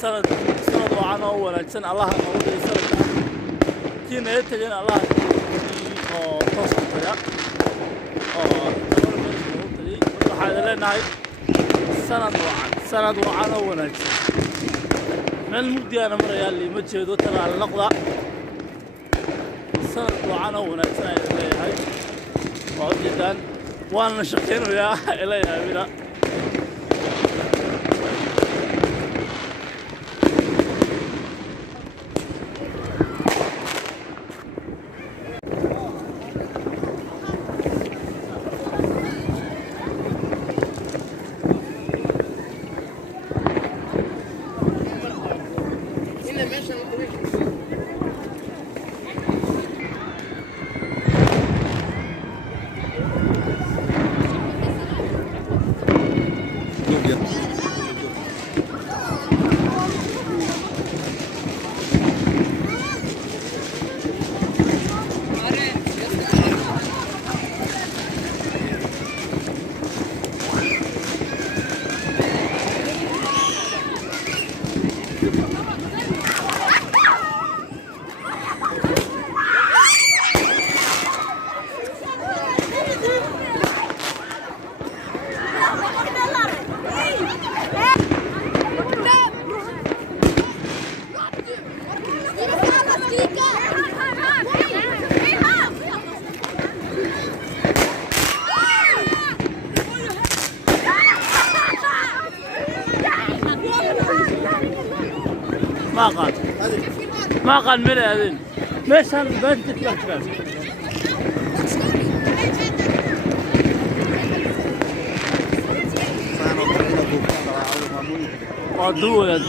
sanad wacan oo wanaagsan Allah ha ugu dhigo sanadka kiina ay tageen Allah oo toos u taga oo waxaan leenahay sanad wacan oo wanaagsan meel mugdi ana maraya liima jeedo tana noqda sanad wacan oo wanaagsan ay leeyahay waa jidaan waan shaqeynayaa ilaa yaabina ما قال من هذين ماشان بنت تفكر قدوه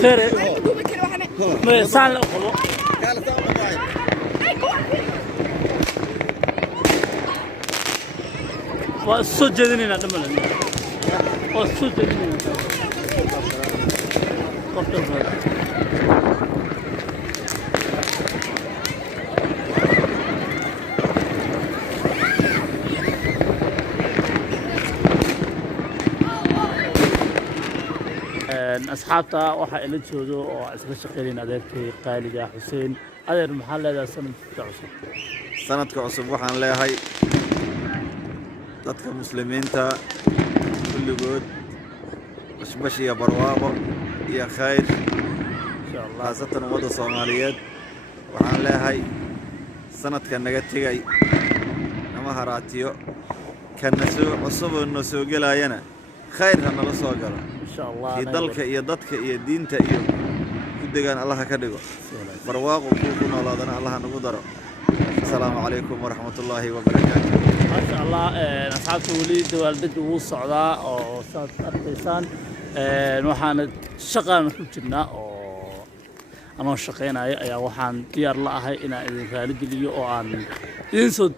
خير ما سال الأخوة والسجدين عندما والسجدين أصحابتا وحا إلى جودو وأسبش قيلين أديركي قالي حسين أدير محل هذا سند عصب sanadka cusub waxaan leeyahay dadka muslimiinta kulligood bashbash iyo barwaaqo iyo khayr insha Allah khaasatan ummadda Soomaaliyeed waxaan leeyahay sanadka naga tagay ama haraatiyo kana soo cusub oo soo galayana khayr ha nala soo galo insha Allah dalka iyo dadka iyo diinta iyo gudigan Allah ka dhigo barwaaqo ku noolaadana Allah nagu daro. السلام عليكم ورحمة الله وبركاته. ما شاء الله أصحابي وليد والدتي وصعدا أو صاد أرتيسان وحنا شقة كنا أو أنا شقينا يا وحنا ديار الله هاي إن الخالد اللي أو عن ينسد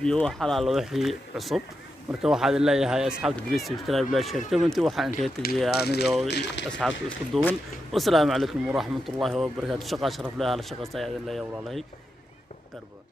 بيو حلال وحي عصب مركب واحد الله هاي أصحاب تدريس اشتراك بلا شركة وأنت وحنا تيجي أنا أصحاب يصدون والسلام عليكم ورحمة الله وبركاته. شقة شرف لها على شقة سعيد الله يا والله قربان.